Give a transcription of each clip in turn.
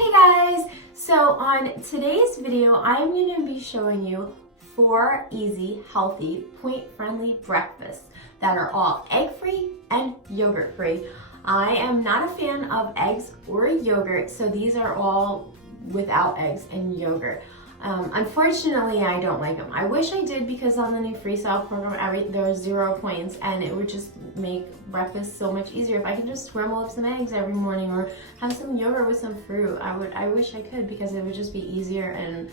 Hey guys! So on today's video, I'm going to be showing you 4 easy, healthy, point-friendly breakfasts that are all egg-free and yogurt-free. I am not a fan of eggs or yogurt, so these are all without eggs and yogurt. Unfortunately, I don't like them. I wish I did because on the new freestyle program, there are 0 points and it would just make breakfast so much easier. If I could just scramble up some eggs every morning or have some yogurt with some fruit, I wish I could because it would just be easier and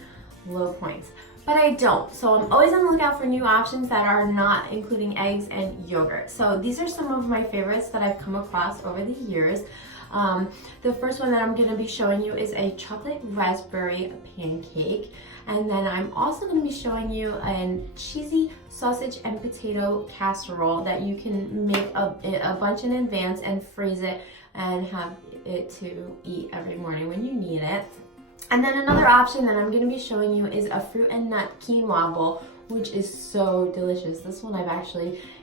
low points. But I don't, so I'm always on the lookout for new options that are not including eggs and yogurt. So these are some of my favorites that I've come across over the years. The first one that I'm going to be showing you is a chocolate raspberry pancake, and then I'm also going to be showing you a cheesy sausage and potato casserole that you can make a bunch in advance and freeze it and have it to eat every morning when you need it. And then another option that I'm going to be showing you is a fruit and nut quinoa bowl, which is so delicious. This one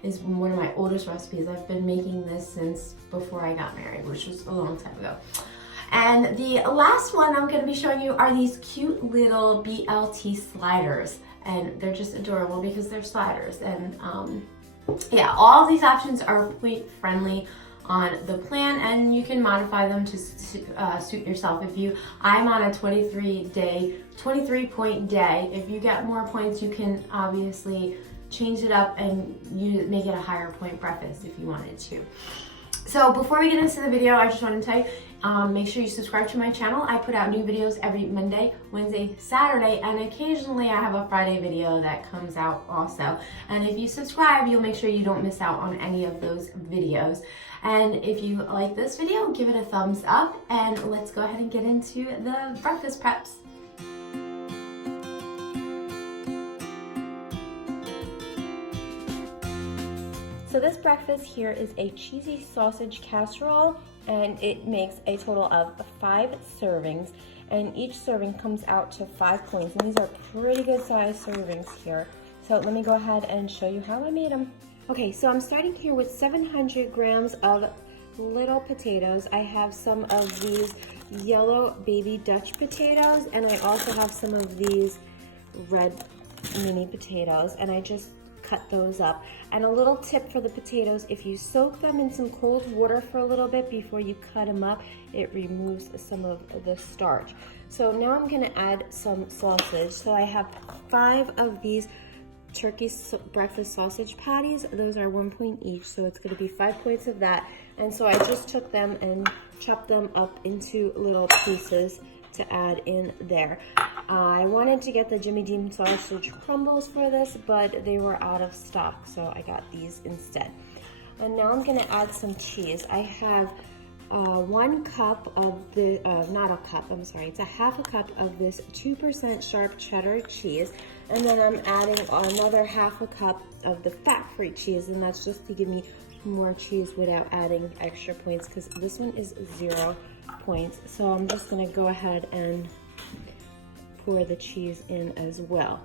is one of my oldest recipes. I've been making this since before I got married, which was a long time ago. And the last one I'm gonna be showing you are these cute little BLT sliders. And they're just adorable because they're sliders. And yeah, all these options are point friendly on the plan, and you can modify them to suit yourself. I'm on a 23 point day. If you get more points, you can obviously change it up and make it a higher point breakfast if you wanted to. So before we get into the video, I just want to tell you, make sure you subscribe to my channel. I put out new videos every Monday, Wednesday, Saturday, and occasionally I have a Friday video that comes out also. And if you subscribe, you'll make sure you don't miss out on any of those videos. And if you like this video, give it a thumbs up, and let's go ahead and get into the breakfast preps. So this breakfast here is a cheesy sausage casserole, and it makes a total of 5 servings, and each serving comes out to 5 points, and these are pretty good sized servings here. So let me go ahead and show you how I made them. Okay, so I'm starting here with 700 grams of little potatoes. I have some of these yellow baby Dutch potatoes, and I also have some of these red mini potatoes, and I just cut those up. And a little tip for the potatoes: if you soak them in some cold water for a little bit before you cut them up, it removes some of the starch. So now I'm gonna add some sausage. So I have 5 of these turkey breakfast sausage patties. Those are 1 point each, so it's gonna be 5 points of that. And so I just took them and chopped them up into little pieces to add in there. I wanted to get the Jimmy Dean sausage crumbles for this, but they were out of stock, so I got these instead. And now I'm gonna add some cheese. I have 1 cup of the, not a cup, I'm sorry, it's a half a cup of this 2% sharp cheddar cheese. And then I'm adding another half a cup of the fat-free cheese, and that's just to give me more cheese without adding extra points, because this one is 0 points. So I'm just gonna go ahead and pour the cheese in as well.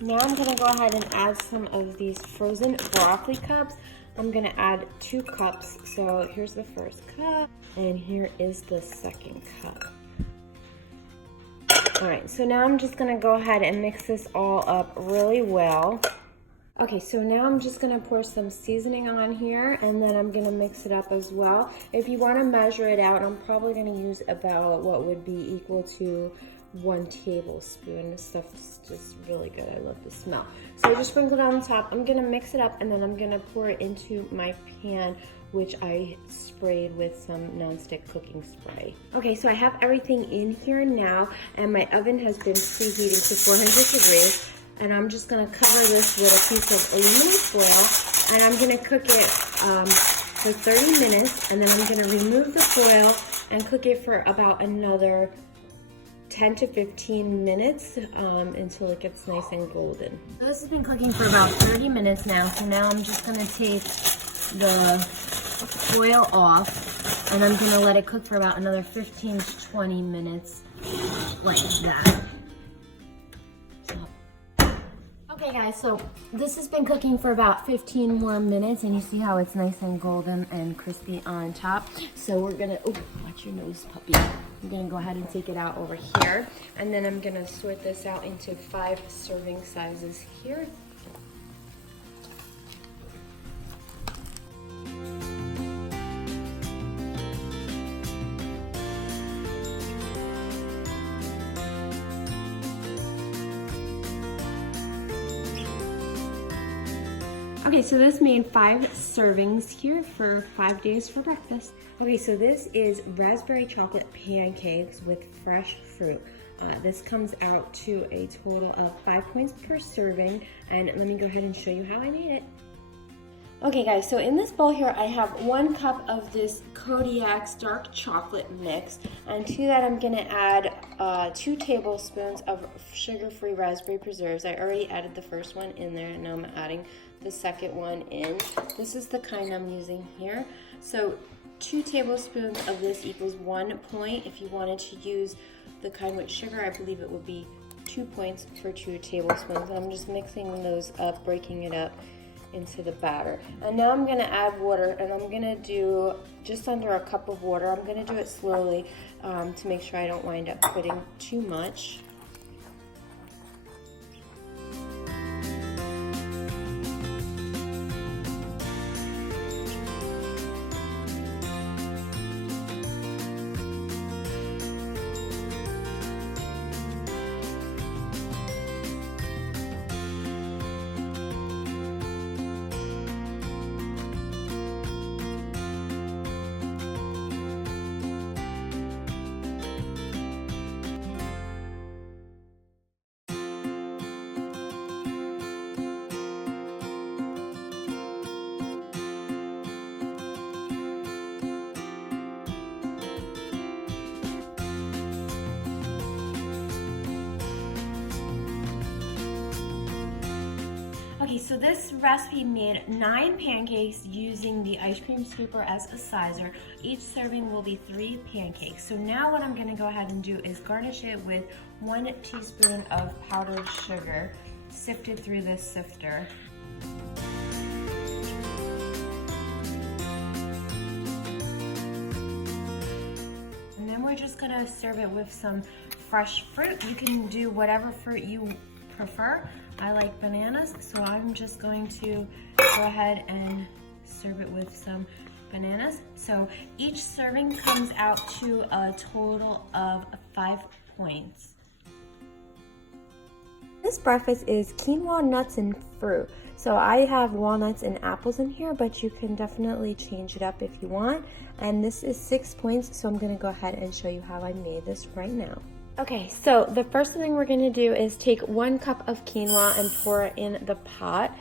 Now I'm gonna go ahead and add some of these frozen broccoli cups. I'm gonna add 2 cups. So here's the first cup, and here is the second cup. All right, so now I'm just gonna go ahead and mix this all up really well. Okay, so now I'm just gonna pour some seasoning on here, and then I'm gonna mix it up as well. If you wanna measure it out, I'm probably gonna use about what would be equal to 1 tablespoon. This stuff is just really good. I love the smell. So I just sprinkled it on top. I'm gonna mix it up, and then I'm gonna pour it into my pan, which I sprayed with some nonstick cooking spray. Okay, so I have everything in here now, and my oven has been preheating to 400 degrees. And I'm just gonna cover this with a piece of aluminum foil, and I'm gonna cook it for 30 minutes, and then I'm gonna remove the foil and cook it for about another 10 to 15 minutes until it gets nice and golden. So this has been cooking for about 30 minutes now, so now I'm just gonna take the foil off, and I'm gonna let it cook for about another 15 to 20 minutes like that. Okay guys, so this has been cooking for about 15 more minutes, and you see how it's nice and golden and crispy on top. So we're gonna, oh, watch your nose, puppy. I'm gonna go ahead and take it out over here, and then I'm gonna sort this out into 5 serving sizes here. Okay, so this made 5 servings here for 5 days for breakfast. Okay, so this is raspberry chocolate pancakes with fresh fruit. This comes out to a total of 5 points per serving, and let me go ahead and show you how I made it. Okay guys, so in this bowl here I have 1 cup of this Kodiak's dark chocolate mix, and to that I'm gonna add 2 tablespoons of sugar-free raspberry preserves. I already added the first one in there, and now I'm adding the second one in. This is the kind I'm using here. So 2 tablespoons of this equals 1 point. If you wanted to use the kind with sugar, I believe it would be 2 points for 2 tablespoons. I'm just mixing those up, breaking it up into the batter. And now I'm gonna add water, and I'm gonna do just under a cup of water. I'm gonna do it slowly to make sure I don't wind up putting too much. Okay, so this recipe made 9 pancakes using the ice cream scooper as a sizer. Each serving will be 3 pancakes. So now what I'm gonna go ahead and do is garnish it with 1 teaspoon of powdered sugar sifted through this sifter. And then we're just gonna serve it with some fresh fruit. You can do whatever fruit you prefer. I like bananas, so I'm just going to go ahead and serve it with some bananas. So each serving comes out to a total of 5 points. This breakfast is quinoa, nuts, and fruit. So I have walnuts and apples in here, but you can definitely change it up if you want. And this is 6 points, so I'm gonna go ahead and show you how I made this right now. Okay, so the first thing we're gonna do is take 1 cup of quinoa and pour it in the pot.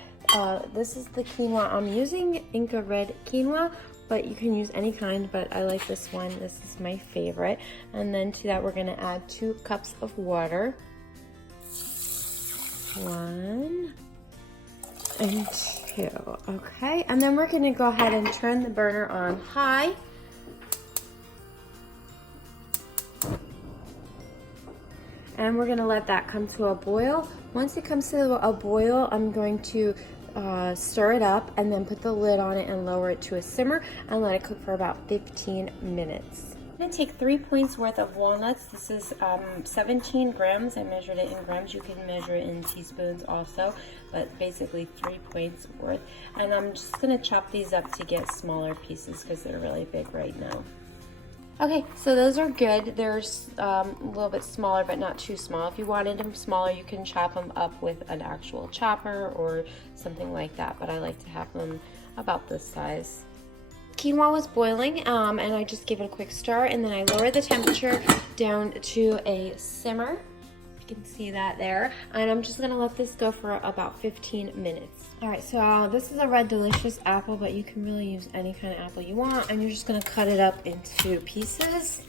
This is the quinoa. I'm using Inca Red quinoa, but you can use any kind, but I like this one. This is my favorite. And then to that, we're gonna add 2 cups of water. 1 and 2, okay? And then we're gonna go ahead and turn the burner on high. And we're gonna let that come to a boil. Once it comes to a boil, I'm going to stir it up and then put the lid on it and lower it to a simmer and let it cook for about 15 minutes. I'm gonna take 3 points worth of walnuts. This is 17 grams. I measured it in grams. You can measure it in teaspoons also, but basically 3 points worth. And I'm just gonna chop these up to get smaller pieces because they're really big right now. Okay, so those are good. They're a little bit smaller, but not too small. If you wanted them smaller, you can chop them up with an actual chopper or something like that, but I like to have them about this size. Quinoa was boiling, and I just gave it a quick stir, and then I lowered the temperature down to a simmer. You can see that there. And I'm just gonna let this go for about 15 minutes. All right, so this is a Red Delicious apple, but you can really use any kind of apple you want, and you're just gonna cut it up into pieces.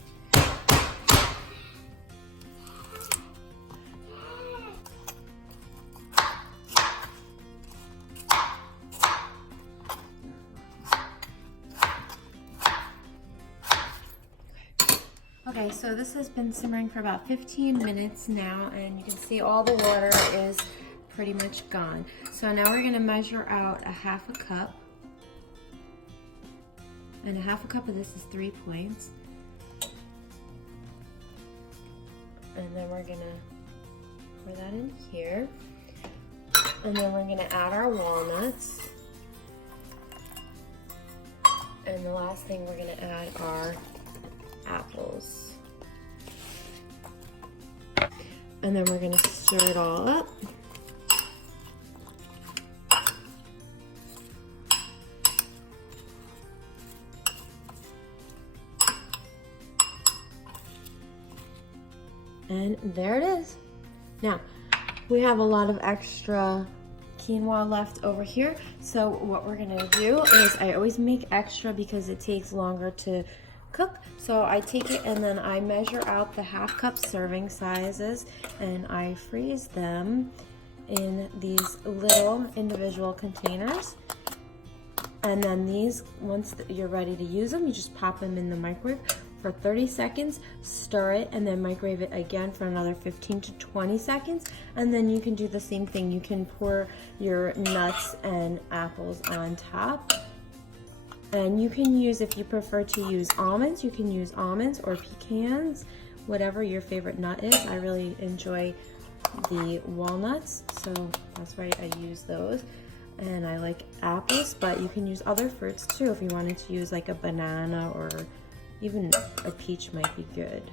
Okay, so this has been simmering for about 15 minutes now, and you can see all the water is pretty much gone. So now we're gonna measure out a half a cup. And a half a cup of this is 3 points. And then we're gonna pour that in here. And then we're gonna add our walnuts. And the last thing we're gonna add are apples. And then we're gonna stir it all up. And there it is. Now, we have a lot of extra quinoa left over here. So what we're gonna do is, I always make extra because it takes longer to cook. So I take it and then I measure out the half cup serving sizes and I freeze them in these little individual containers. And then these, once you're ready to use them, you just pop them in the microwave for 30 seconds, stir it, and then microwave it again for another 15 to 20 seconds. And then you can do the same thing. You can pour your nuts and apples on top. And you can use, if you prefer to use almonds, you can use almonds or pecans, whatever your favorite nut is. I really enjoy the walnuts, so that's why I use those. And I like apples, but you can use other fruits too. If you wanted to use like a banana or even a peach might be good.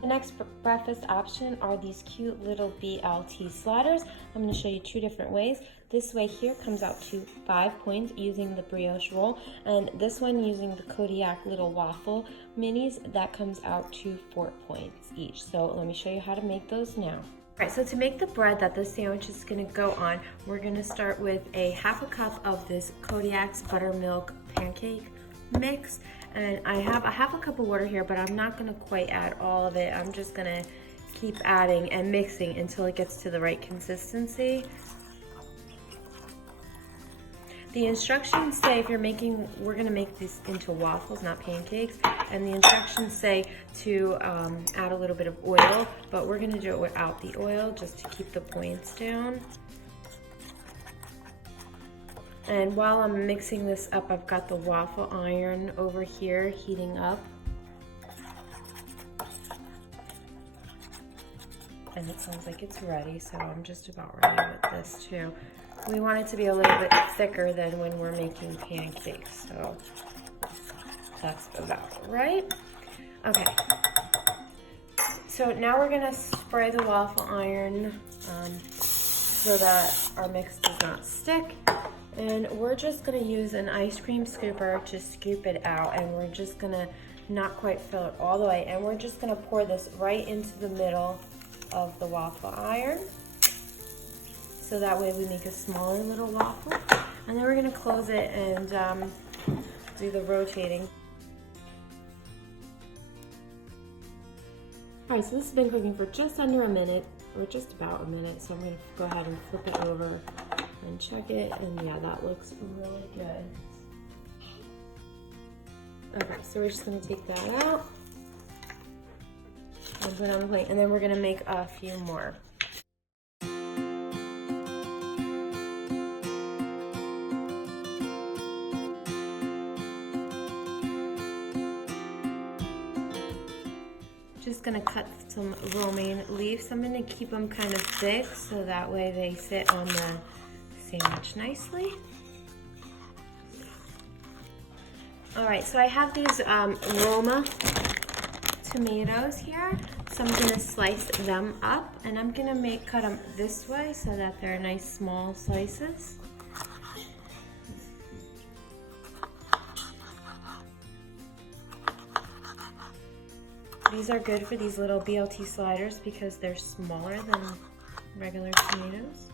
The next breakfast option are these cute little BLT sliders. I'm going to show you 2 different ways. This way here comes out to 5 points using the brioche roll, and this one using the Kodiak little waffle minis, that comes out to 4 points each. So let me show you how to make those now. All right, so to make the bread that the sandwich is going to go on, we're going to start with a half a cup of this Kodiak's buttermilk pancake mix. And I have a half a cup of water here, but I'm not going to quite add all of it. I'm just going to keep adding and mixing until it gets to the right consistency. The instructions say, if you're making, we're going to make these into waffles, not pancakes, and the instructions say to add a little bit of oil, but we're going to do it without the oil just to keep the points down. And while I'm mixing this up, I've got the waffle iron over here heating up. And it sounds like it's ready, so I'm just about ready with this too. We want it to be a little bit thicker than when we're making pancakes, so that's about right. Okay, so now we're gonna spray the waffle iron so that our mix does not stick. And we're just gonna use an ice cream scooper to scoop it out, and we're just gonna not quite fill it all the way, and we're just gonna pour this right into the middle of the waffle iron. So that way we make a smaller little waffle. And then we're gonna close it and do the rotating. All right, so this has been cooking for just under a minute, or just about a minute. So I'm gonna go ahead and flip it over and check it, and yeah, that looks really good. Okay, so we're just gonna take that out and put it on the plate, and then we're gonna make a few more. Just gonna cut some romaine leaves. I'm gonna keep them kind of thick so that way they sit on the sandwich nicely. All right, so I have these Roma tomatoes here. So I'm gonna slice them up, and I'm gonna cut them this way so that they're nice small slices. These are good for these little BLT sliders because they're smaller than regular tomatoes.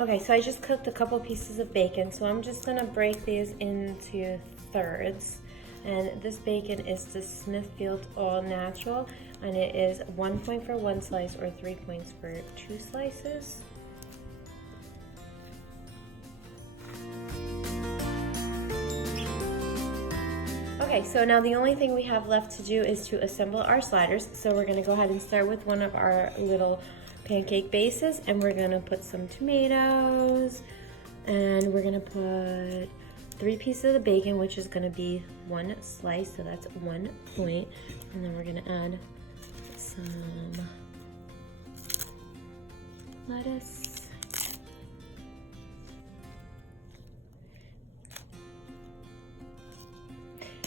Okay, so I just cooked a couple pieces of bacon, so I'm just gonna break these into thirds. And this bacon is the Smithfield All Natural, and it is 1 point for 1 slice or 3 points for 2 slices. Okay, so now the only thing we have left to do is to assemble our sliders. So we're gonna go ahead and start with one of our little pancake bases, and we're gonna put some tomatoes, and we're gonna put 3 pieces of the bacon, which is gonna be 1 slice, so that's 1 point. And then we're gonna add some lettuce.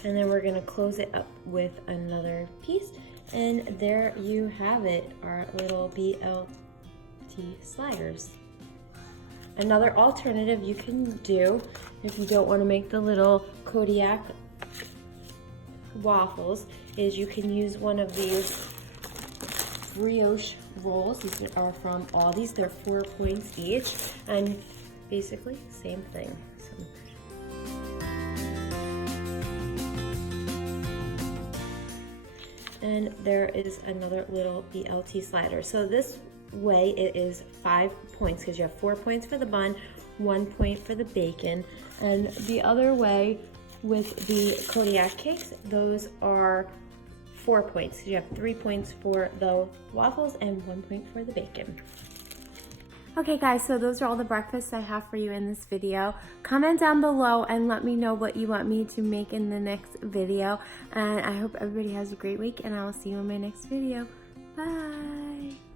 And then we're gonna close it up with another piece. And there you have it, our little BLT sliders. Another alternative you can do, if you don't wanna make the little Kodiak waffles, is you can use one of these brioche rolls. These are from Aldi's, they're 4 points each, and basically same thing. So, and there is another little BLT slider. So this way it is 5 points because you have 4 points for the bun, 1 point for the bacon. And the other way with the Kodiak cakes, those are 4 points. You have 3 points for the waffles and 1 point for the bacon. Okay guys, so those are all the breakfasts I have for you in this video. Comment down below and let me know what you want me to make in the next video. And I hope everybody has a great week, and I will see you in my next video. Bye!